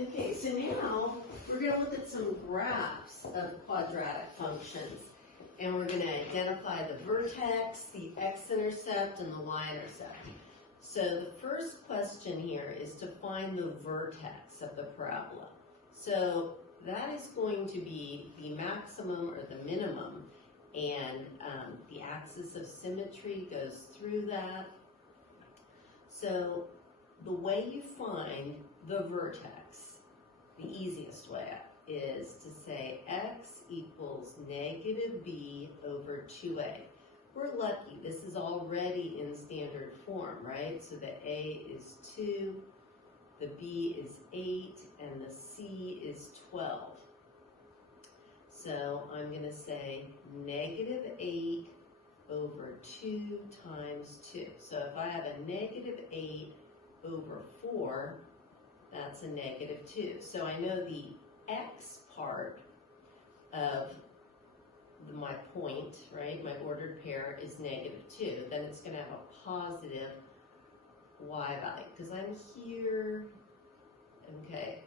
Okay, so now we're going to look at some graphs of quadratic functions. And we're going to identify the vertex, the x-intercept, and the y-intercept. So the first question here is to find the vertex of the parabola. So that is going to be the maximum or the minimum, and the axis of symmetry goes through that. So the way you find the vertex, the easiest way is to say x equals negative b over 2a. We're lucky, this is already in standard form, right? So the a is 2, the b is 8, and the c is 12. So I'm going to say negative 8 over 2 times 2. So if I have a negative 8 over 4, that's a negative 2. So I know the x part of my point, right, my ordered pair is negative 2. Then it's going to have a positive y value because I'm here, okay,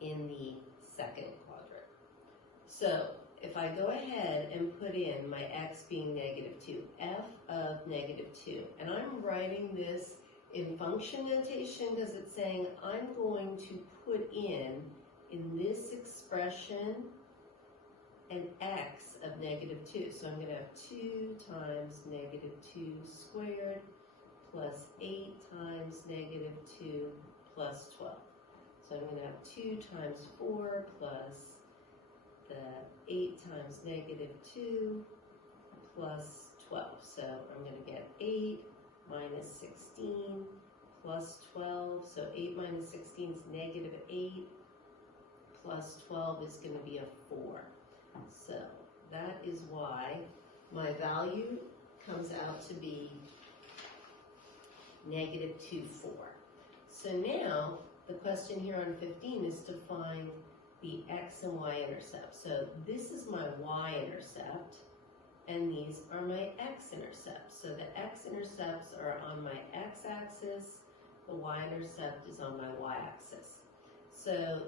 in the second quadrant. So if I go ahead and put in my x being negative 2, f of negative 2, and I'm writing this in function notation because it's saying I'm going to put in this expression an x of negative 2. So I'm going to have 2 times negative 2 squared plus 8 times negative 2 plus 12. So I'm going to have 2 times 4 plus the 8 times negative 2 plus 12. So I'm going to get 8 minus 16 plus 12. So 8 minus 16 is negative 8 plus 12 is going to be a 4. So that is why my value comes out to be negative 2, 4. So now the question here on 15 is to find the x and y-intercept. So this is my y-intercept, and these are my x-intercepts. So the x-intercepts are on my x-axis, the y-intercept is on my y-axis. So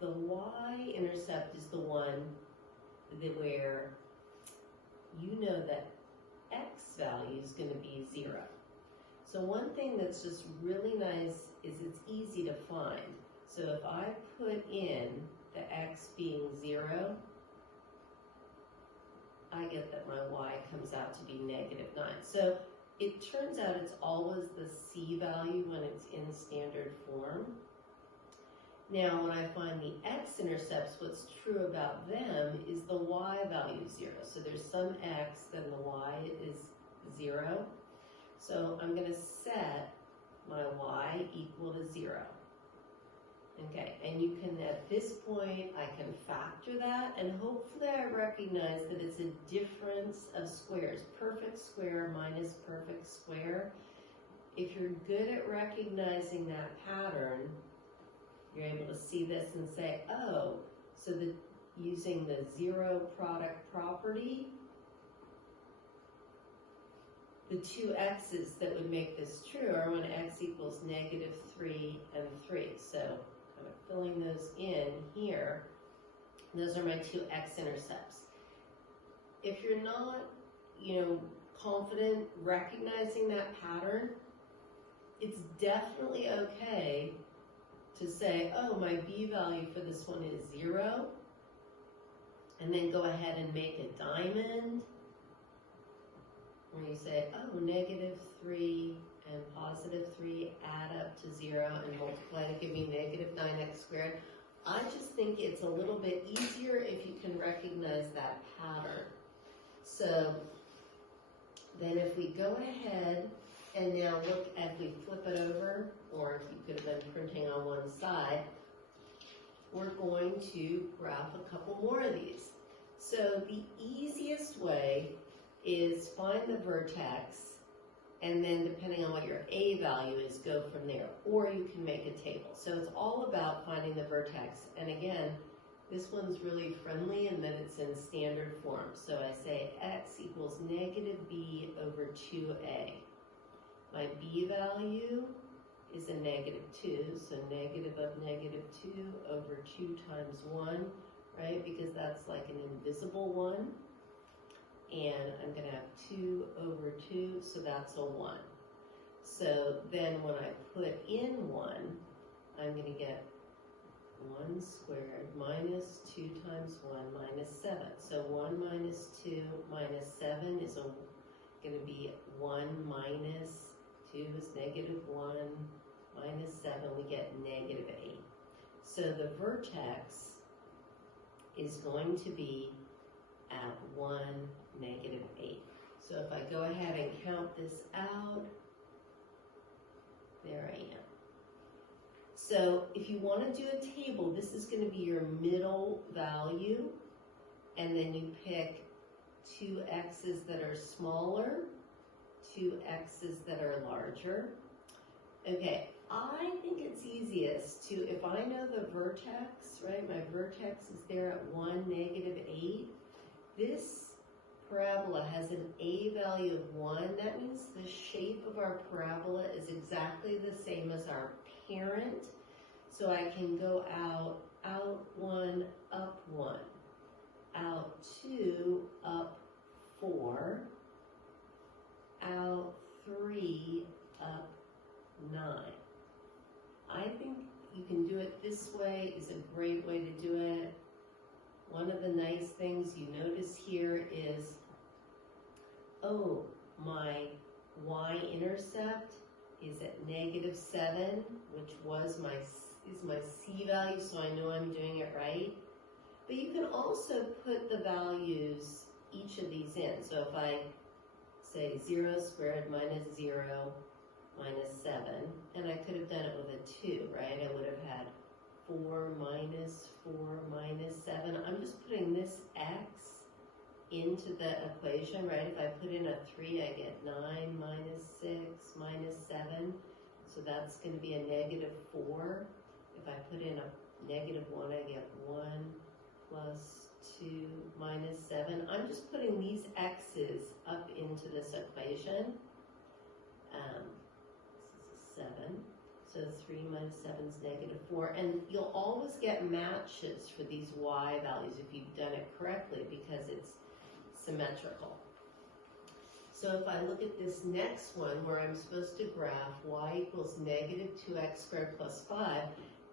the y-intercept is the one where you know that x value is going to be 0. So one thing that's just really nice is it's easy to find. So if I put in the x being 0, I get that my y comes out to be negative 9. So it turns out it's always the c value when it's in standard form. Now when I find the x-intercepts, what's true about them is the y value is 0. So there's some x, then the y is 0. So I'm going to set my y equal to 0. Okay, and you can, at this point, I can factor that, and hopefully I recognize that it's a difference of squares. Perfect square minus perfect square. If you're good at recognizing that pattern, you're able to see this and say, oh, so using the zero product property, the two x's that would make this true are when x equals negative 3 and 3. So kind of filling those in here, those are my two x-intercepts. If you're not, confident recognizing that pattern, it's definitely okay to say, oh, my b value for this one is 0, and then go ahead and make a diamond where you say, oh, negative 3 and positive 3 add up to 0 and multiply to give me negative 9x squared. I just think it's a little bit easier if you can recognize that pattern. So then if we go ahead and now look, if we flip it over, or if you could have been printing on one side, we're going to graph a couple more of these. So the easiest way is find the vertex, and then depending on what your a value is, go from there. Or you can make a table. So it's all about finding the vertex. And again, this one's really friendly in that it's in standard form. So I say x equals negative b over 2a. My b value is a negative 2, so negative of negative 2 over 2 times 1, right? Because that's like an invisible 1. And I'm going to have 2 over 2, so that's a 1. So then when I put in 1, I'm going to get 1 squared minus 2 times 1 minus 7. So 1 minus 2 minus 7 is going to be 1 minus 2 is negative 1 minus 7. We get negative 8. So the vertex is going to be at 1, negative 8. So if I go ahead and count this out, there I am. So if you want to do a table, this is going to be your middle value, and then you pick 2 x's that are smaller, 2 x's that are larger. Okay, I think it's easiest to, if I know the vertex, right, my vertex is there at 1, negative 8, this parabola has an a value of 1. That means the shape of our parabola is exactly the same as our parent. So I can go out 1, up 1, out 2, up 4, out 3, up 9. I think you can do it this way, is a great way to do it. One of the nice things you notice here is, oh, my y-intercept is at negative 7, which is my c value, so I know I'm doing it right. But you can also put the values, each of these in. So if I say 0 squared minus 0 minus 7, and I could have done it with a 2, right? I would have had 4 minus 7. I'm just putting this x into the equation, right? If I put in a 3, I get 9 minus 6 minus 7. So that's going to be a negative 4. If I put in a negative 1, I get 1 plus 2 minus 7. I'm just putting these x's up into this equation. This is a 7. So 3 minus 7 is negative 4. And you'll always get matches for these y values if you've done it correctly because it's symmetrical. So if I look at this next one where I'm supposed to graph y equals negative 2x squared plus 5,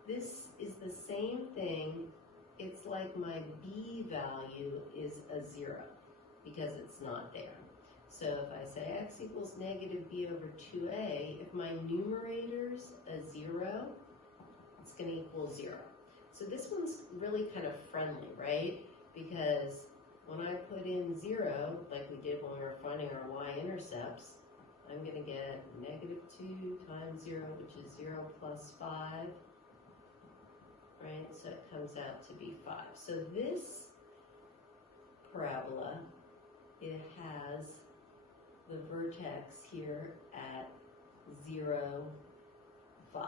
this is the same thing. It's like my b value is a 0 because it's not there. So if I say x equals negative b over 2a, if my numerator's a 0, it's going to equal 0. So this one's really kind of friendly, right? Because when I put in 0, like we did when we were finding our y-intercepts, I'm going to get negative 2 times 0, which is 0 plus 5, right? So it comes out to be 5. So this parabola, it has the vertex here at 0, 5.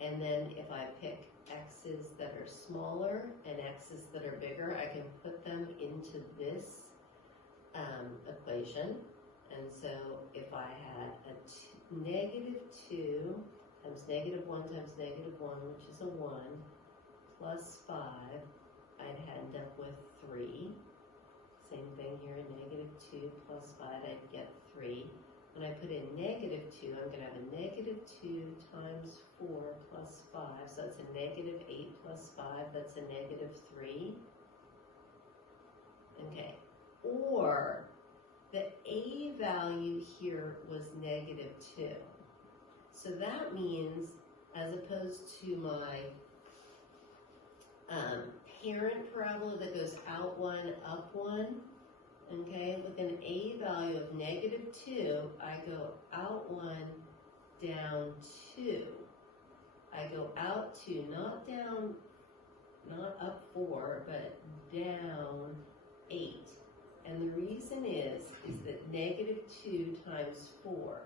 And then if I pick x's that are smaller and x's that are bigger, I can put them into this equation. And so if I had a negative 2 times negative 1 times negative 1, which is a 1, plus 5, I'd end up with 3. Same thing here, negative 2 plus 5, I'd get 3. When I put in negative 2, I'm going to have a negative 2 times 4 plus 5, so that's a negative 8 plus 5, that's a negative 3. Okay, or the a value here was negative 2. So that means, as opposed to my parent parabola that goes out 1, up 1, okay, with an a value of negative 2, I go out 1, down 2. I go out 2, not down, not up 4, but down 8. And the reason is that negative 2 times 4.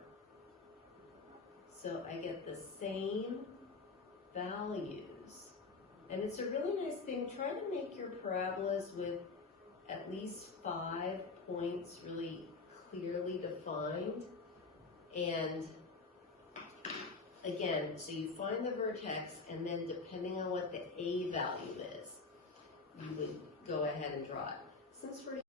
So I get the same values. And it's a really nice thing. Try to make your parabolas with at least 5 points really clearly defined. And again, so you find the vertex, and then depending on what the A value is, you would go ahead and draw it. Since we're